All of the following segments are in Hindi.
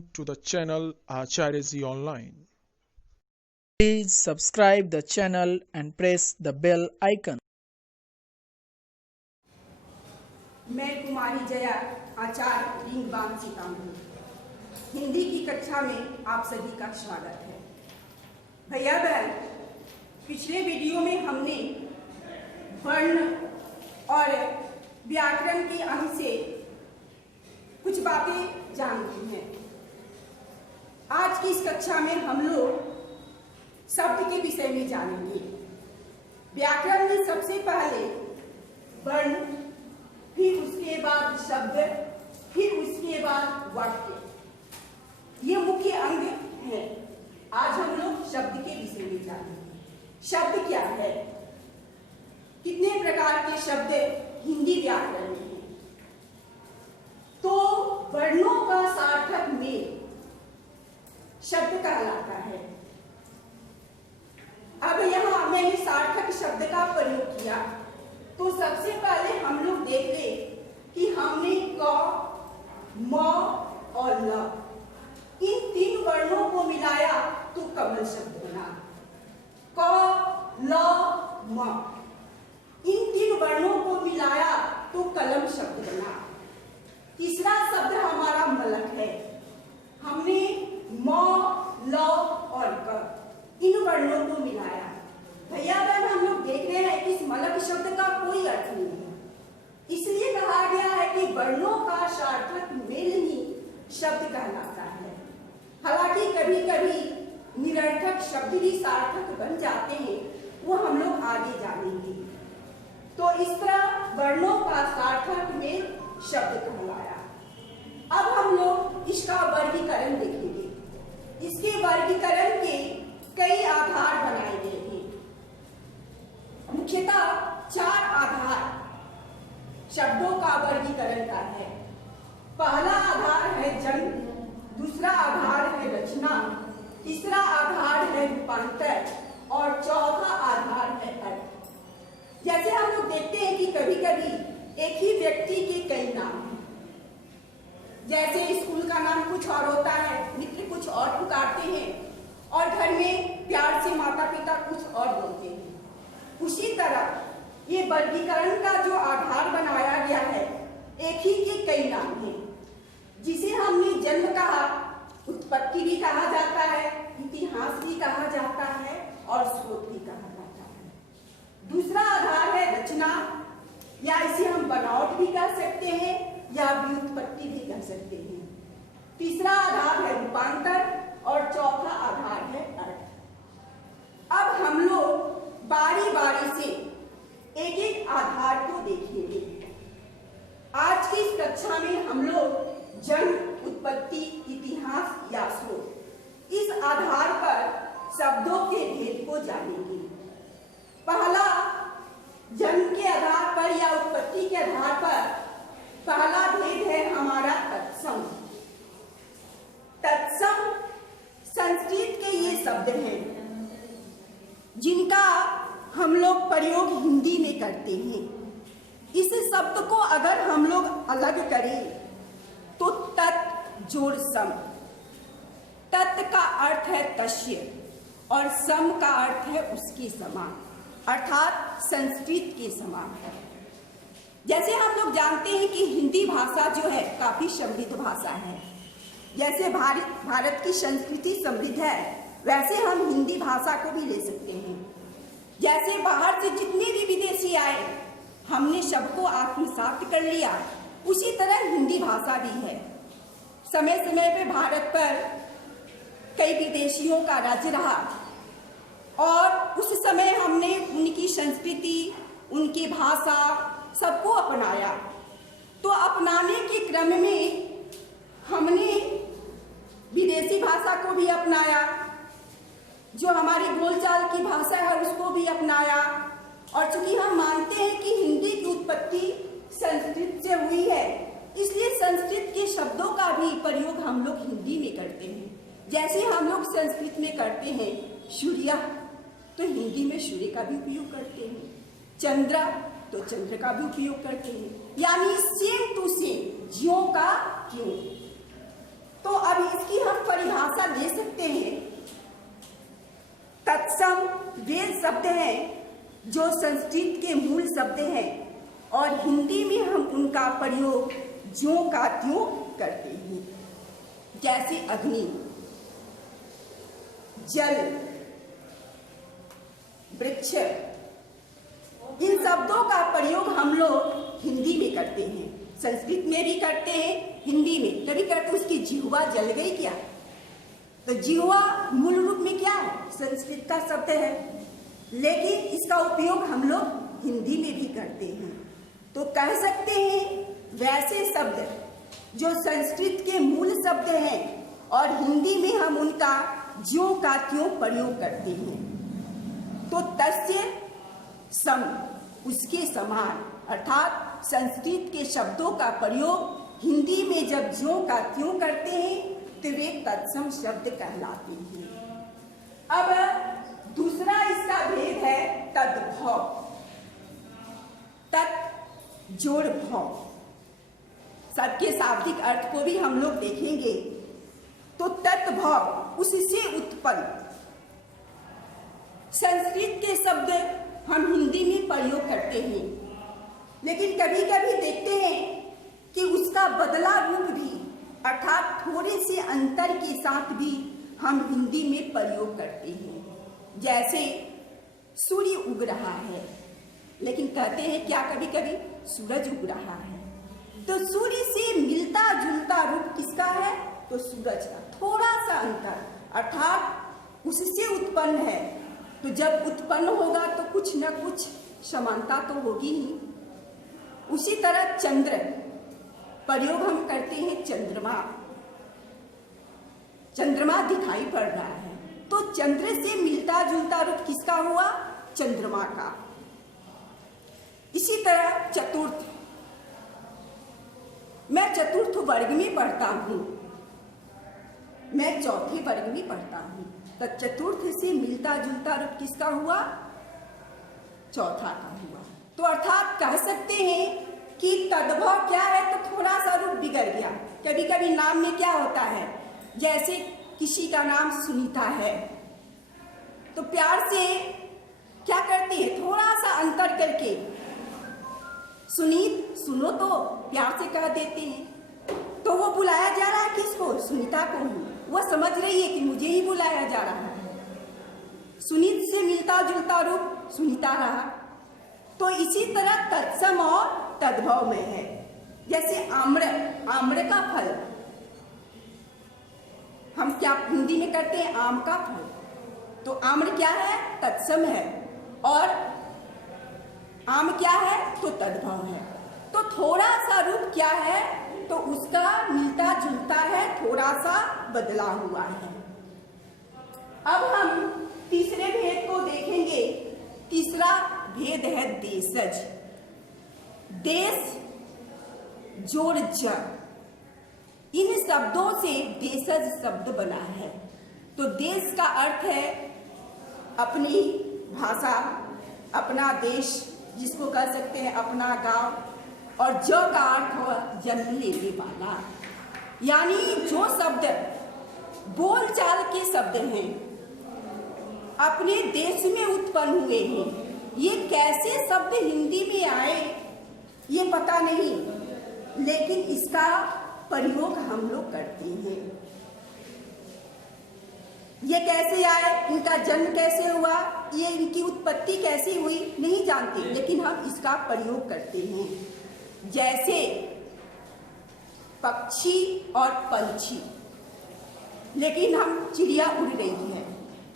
to the channel Acharya Ji Online. Please subscribe the channel and press the bell icon. मैं कुमारी जया आचार्य रिंगबाम सीतामढ़ी हिंदी की कक्षा में आप सभी का स्वागत है। भैया बहन, पिछले वीडियो में हमने वर्ण और व्याकरण के अंग से कुछ बातें जान ली हैं। आज की इस कक्षा में हम लोग शब्द के विषय में जानेंगे। व्याकरण में सबसे पहले वर्ण, फिर उसके बाद शब्द, फिर उसके बाद वाक्य, ये मुख्य अंग है। आज हम लोग शब्द के विषय में जानेंगे। शब्द क्या है, कितने प्रकार के शब्द हिंदी व्याकरण में हैं। तो वर्णों का सार्थक मेल शब्द कहलाता है। अब यहाँ मैंने सार्थक शब्द का प्रयोग किया, तो सबसे पहले हम लोग देख ले कि हमने क, म और ल, इन तीन वर्णों को मिलाया तो कमल शब्द बना। क, ल, म, इन तीन वर्णों को मिलाया तो कलम शब्द बना। तीसरा शब्द हमारा मलक है। हमने म, ल और क इन वर्णों को मिलाया। भैया बहन, हम लोग देख रहे हैं कि इस मलक शब्द का कोई अर्थ नहीं है, इसलिए कहा गया है कि वर्णों का सार्थक मेल ही शब्द कहलाता है। हालांकि कभी कभी निरर्थक शब्द भी सार्थक बन जाते हैं, वो हम लोग आगे जानेंगे। तो इस तरह वर्णों का सार्थक मेल शब्द कहलाया। अब हम लोग इसका वर्गीकरण देखेंगे। इसके वर्गीकरण के कई आधार बनाए गए हैं। मुख्यतः 4 आधार शब्दों का वर्गीकरण का है। पहला आधार है जन्म, दूसरा आधार है रचना, तीसरा आधार है रूपांतर और चौथा आधार है अर्थ। जैसे हम लोग देखते हैं कि कभी कभी एक ही व्यक्ति के कई नाम हैं। जैसे स्कूल का नाम कुछ और होता है, मित्र कुछ और पुकारते हैं, और घर में प्यार से माता पिता कुछ और बोलते हैं। उसी तरह ये वर्गीकरण का जो आधार बनाया गया है, एक ही के कई नाम हैं, जिसे हमने जन्म कहा, उत्पत्ति भी कहा जाता है, इतिहास भी कहा जाता है और स्रोत भी कहा जाता है। दूसरा आधार है रचना, या इसे हम बनावट भी कह सकते हैं या व्युत्पत्ति भी कह सकते हैं। तीसरा आधार है रूपांतर और चौथा आधार है अर्थ। अब हम लोग बारी बारी से एक एक आधार को देखेंगे। आज की इस कक्षा में हम लोग जन्म, उत्पत्ति, इतिहास या स्रोत, इस आधार पर शब्दों के भेद को जानेंगे। पहला, जन्म के आधार पर या उत्पत्ति के आधार पर पहला भेद है हमारा तत्सम। तत्सम संस्कृत के ये शब्द हैं जिनका हम लोग प्रयोग हिंदी में करते हैं। इस शब्द को अगर हम लोग अलग करें तो तत् जोड़ सम। तत् का अर्थ है तस्य और सम का अर्थ है उसके समान, अर्थात संस्कृत के समान है। जैसे हम लोग जानते हैं कि हिंदी भाषा जो है काफी समृद्ध भाषा है। जैसे भारत की संस्कृति समृद्ध है, वैसे हम हिंदी भाषा को भी ले सकते हैं। जैसे बाहर से जितने भी विदेशी आए, हमने सबको आत्मसात कर लिया, उसी तरह हिंदी भाषा भी है। समय समय पे भारत पर कई विदेशियों का राज रहा और उस समय हमने उनकी संस्कृति, उनकी भाषा सबको अपनाया। तो अपनाने के क्रम में हमने विदेशी भाषा को भी अपनाया, जो हमारी बोलचाल की भाषा है उसको भी अपनाया। और चूंकि हम मानते हैं कि हिंदी की उत्पत्ति संस्कृत से हुई है, इसलिए संस्कृत के शब्दों का भी प्रयोग हम लोग हिंदी में करते हैं। जैसे हम लोग संस्कृत में करते हैं सूर्य, तो हिंदी में सूर्य का भी उपयोग करते हैं। चंद्र, तो चंद्र का भी उपयोग करते हैं। यानी सेम टू सेम, ज्यों का क्यों। तो अब इसकी हम परिभाषा ले सकते हैं। तत्सम वे शब्द हैं जो संस्कृत के मूल शब्द हैं और हिंदी में हम उनका प्रयोग ज्यों का त्यों करते हैं। जैसे अग्नि, जल, वृक्ष, इन शब्दों का प्रयोग हम लोग हिंदी में करते हैं, संस्कृत में भी करते हैं, हिंदी में कभी करते। उसकी जिह्वा जल गई क्या? तो जिह्वा मूल रूप में क्या है? संस्कृत का शब्द है, लेकिन इसका उपयोग हम लोग हिंदी में भी करते हैं। तो कह सकते हैं वैसे शब्द जो संस्कृत के मूल शब्द हैं और हिंदी में हम उनका ज्यों का त्यों प्रयोग करते हैं। तो तस्य सम, उसके समान, अर्थात संस्कृत के शब्दों का प्रयोग हिंदी में जब ज्यों का त्यों करते हैं तो वे तत्सम शब्द कहलाते हैं। अब दूसरा इसका भेद है तद्भव। तत् जोड़ भव, सबके शाब्दिक अर्थ को भी हम लोग देखेंगे। तो तद्भव, उससे उत्पन्न। संस्कृत के शब्द हम हिंदी में प्रयोग करते हैं, लेकिन कभी कभी देखते हैं कि उसका बदला रूप भी, अर्थात थोड़े से अंतर के साथ भी हम हिंदी में प्रयोग करते हैं। जैसे सूर्य उग रहा है, लेकिन कहते हैं क्या कभी कभी सूरज उग रहा है। तो सूर्य से मिलता जुलता रूप किसका है? तो सूरज का। थोड़ा सा अंतर, अर्थात उससे उत्पन्न है। तो जब उत्पन्न होगा तो कुछ न कुछ समानता तो होगी ही। उसी तरह चंद्र, प्रयोग हम करते हैं चंद्रमा। चंद्रमा दिखाई पड़ रहा है, तो चंद्र से मिलता जुलता रूप किसका हुआ? चंद्रमा का। इसी तरह चतुर्थ, मैं चतुर्थ वर्ग में पढ़ता हूं, मैं चौथे वर्ग में पढ़ता हूं, तो चतुर्थ से मिलता जुलता रूप किसका हुआ? चौथा का हुआ। तो अर्थात कह सकते हैं कि तद्भव क्या है? तो थोड़ा सा रूप बिगड़ गया। कभी कभी नाम में क्या होता है, जैसे किसी का नाम सुनीता है, तो प्यार से क्या करते हैं? थोड़ा सा अंतर करके सुनीत, सुनो, तो प्यार से कह देते हैं। तो वो बुलाया जा रहा है किसको? सुनीता को ही। वह समझ रही है कि मुझे ही बुलाया जा रहा है। सुनीत से मिलता जुलता रूप सुनीता रहा। तो इसी तरह तत्सम और तद्भव में है। जैसे आम्र, आम्र का फल हम क्या हिंदी में करते हैं? आम का फल। तो आम्र क्या है? तत्सम है, और आम क्या है? तो तद्भव है। तो थोड़ा सा रूप क्या है? तो उसका मिलता जुलता है, थोड़ा सा बदला हुआ है। अब हम तीसरे भेद को देखेंगे। तीसरा भेद है देशज। देश जोड़ ज, इन शब्दों से देशज शब्द बना है। तो देश का अर्थ है अपनी भाषा, अपना देश, जिसको कह सकते हैं अपना गांव, और ज का अर्थ हुआ जन्म लेने वाला। यानी जो शब्द बोलचाल के शब्द हैं, अपने देश में उत्पन्न हुए हैं, ये कैसे शब्द हिंदी में आए ये पता नहीं, लेकिन इसका प्रयोग हम लोग करते हैं। ये कैसे आए, इनका जन्म कैसे हुआ, ये इनकी उत्पत्ति कैसी हुई नहीं जानते, लेकिन हम इसका प्रयोग करते हैं। जैसे पक्षी और पंछी, लेकिन हम चिड़िया उड़ रही है,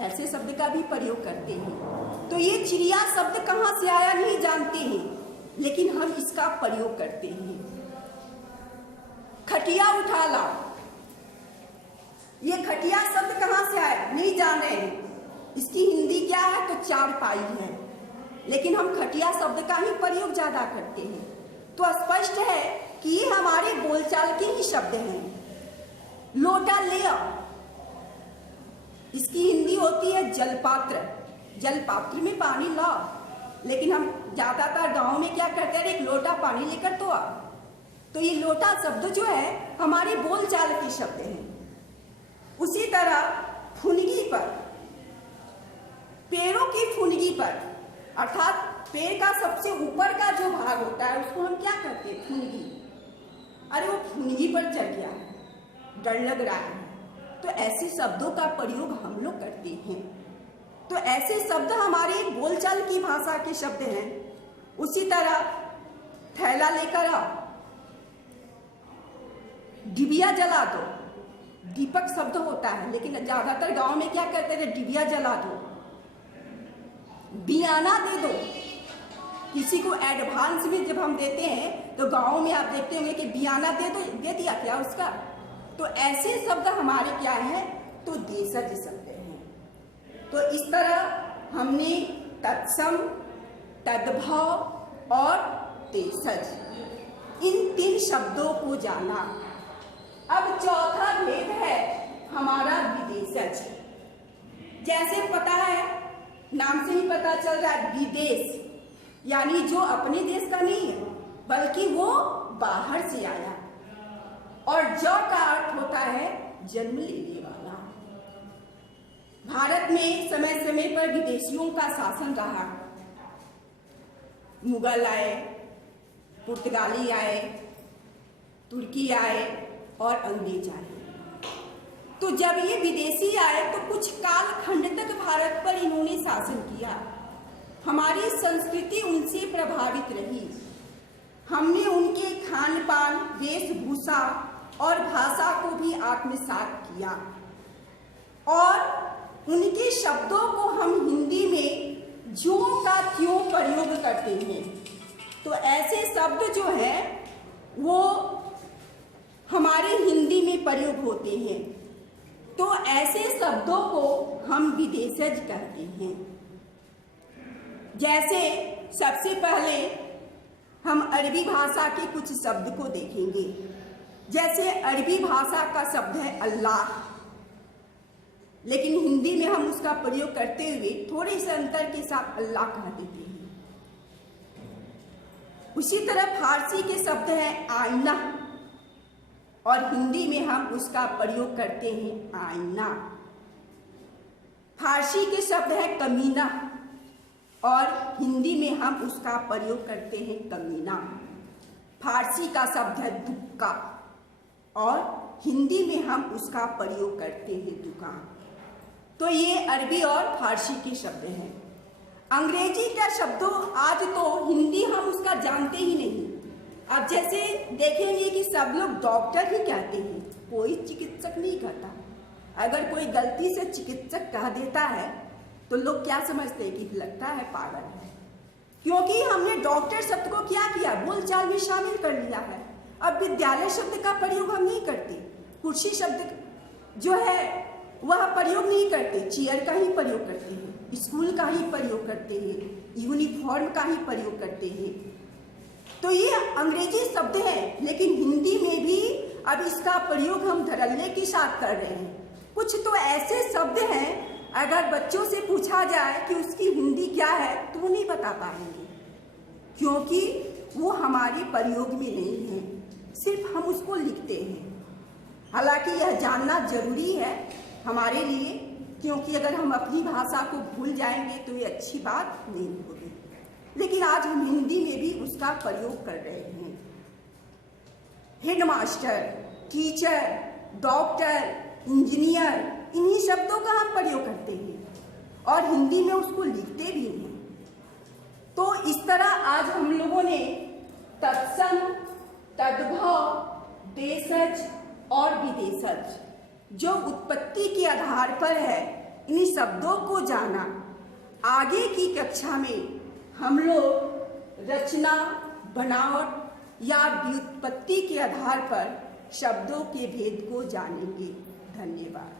ऐसे शब्द का भी प्रयोग करते हैं। तो ये चिड़िया शब्द कहाँ से आया नहीं जानते हैं, लेकिन हम इसका प्रयोग करते हैं। खटिया उठा लाओ, ये खटिया शब्द कहाँ से आया नहीं जान रहे हैं। इसकी हिंदी क्या है? तो चारपाई है, लेकिन हम खटिया शब्द का ही प्रयोग ज्यादा करते हैं। तो स्पष्ट है कि ये हमारे बोलचाल के ही शब्द हैं। लोटा ले आओ, इसकी हिंदी होती है जलपात्र। जलपात्र में पानी लाओ, लेकिन हम ज्यादातर गांव में क्या करते हैं? एक लोटा पानी लेकर तो आओ। तो ये लोटा शब्द जो है हमारे बोलचाल के शब्द हैं। उसी तरह फुनगी पर, पेड़ों की फुनगी पर, अर्थात पेड़ का सबसे ऊपर का जो भाग होता है उसको हम क्या कहते हैं? फुनगी। अरे वो फुनगी पर चढ़ गया, डर लग रहा है, तो ऐसे शब्दों का प्रयोग हम लोग करते हैं। तो ऐसे शब्द हमारे बोलचाल की भाषा के शब्द हैं। उसी तरह थैला लेकर आओ, डिबिया जला दो, दीपक शब्द होता है, लेकिन ज्यादातर गांव में क्या कहते थे? डिबिया जला दो। बियाना दे दो, किसी को एडवांस में जब हम देते हैं तो गांव में आप देखते होंगे कि बियाना दे दो, दे दिया क्या उसका? तो ऐसे शब्द हमारे क्या है? तो देशज शब्द हैं। तो इस तरह हमने तत्सम, तद्भव और देशज, इन 3 शब्दों को जाना। अब चौथा भेद है हमारा विदेशज। जैसे पता है, नाम से ही पता चल रहा है, विदेश यानी जो अपने देश का नहीं है बल्कि वो बाहर से आया, और ज का अर्थ होता है जन्म लेने वाला। भारत में समय समय पर विदेशियों का शासन रहा। मुगल आए, पुर्तगाली आए, तुर्की आए और अंग्रेज आए। तो जब ये विदेशी आए तो कुछ कालखंड तक भारत पर इन्होंने शासन किया। हमारी संस्कृति उनसे प्रभावित रही। हमने उनके खान पान, वेशभूषा और भाषा को भी आत्मसात किया, और उनके शब्दों को हम हिंदी में ज्यों का त्यों प्रयोग करते हैं। तो ऐसे शब्द जो हैं वो हमारे हिंदी में प्रयोग होते हैं। तो ऐसे शब्दों को हम विदेशज कहते हैं। जैसे सबसे पहले हम अरबी भाषा के कुछ शब्द को देखेंगे। जैसे अरबी भाषा का शब्द है अल्लाह, लेकिन हिंदी में हम उसका प्रयोग करते हुए थोड़े से अंतर के साथ अल्लाह कह देते हैं। उसी तरह फारसी के शब्द है आईना, और हिंदी में हम उसका प्रयोग करते हैं आईना। फारसी के शब्द है कमीना, और हिंदी में हम उसका प्रयोग करते हैं कमीना। फारसी का शब्द है दुक्का, और हिंदी में हम उसका प्रयोग करते हैं दुकान। तो ये अरबी और फारसी के शब्द हैं। अंग्रेजी का शब्दों आज तो हिंदी हम उसका जानते ही नहीं। अब जैसे देखेंगे कि सब लोग डॉक्टर ही कहते हैं, कोई चिकित्सक नहीं कहता। अगर कोई गलती से चिकित्सक कह देता है तो लोग क्या समझते हैं कि लगता है पागल है, क्योंकि हमने डॉक्टर शब्द को क्या किया? बोलचाल में शामिल कर लिया है। अब विद्यालय शब्द का प्रयोग हम नहीं करते, कुर्सी शब्द जो है वह प्रयोग नहीं करते, चेयर का ही प्रयोग करते हैं, स्कूल का ही प्रयोग करते हैं, यूनिफॉर्म का ही प्रयोग करते हैं। तो ये अंग्रेजी शब्द है, लेकिन हिंदी में भी अब इसका प्रयोग हम धड़ल्ले के साथ कर रहे हैं। कुछ तो ऐसे शब्द हैं अगर बच्चों से पूछा जाए कि उसकी हिंदी क्या है तो वो नहीं बता पाएंगे, क्योंकि वो हमारे प्रयोग में नहीं है, सिर्फ हम उसको लिखते हैं। हालांकि यह जानना जरूरी है हमारे लिए, क्योंकि अगर हम अपनी भाषा को भूल जाएंगे तो ये अच्छी बात नहीं होगी। लेकिन आज हम हिंदी में भी उसका प्रयोग कर रहे हैं। हेडमास्टर, टीचर, डॉक्टर, इंजीनियर, इन्हीं शब्दों का हम प्रयोग करते हैं और हिंदी में उसको लिखते भी हैं। तो इस तरह आज हम लोगों ने तत्सम, तद्भव, देशज और विदेशज जो उत्पत्ति के आधार पर है, इन शब्दों को जाना। आगे की कक्षा में हम लोग रचना, बनावट या व्युत्पत्ति के आधार पर शब्दों के भेद को जानेंगे। धन्यवाद।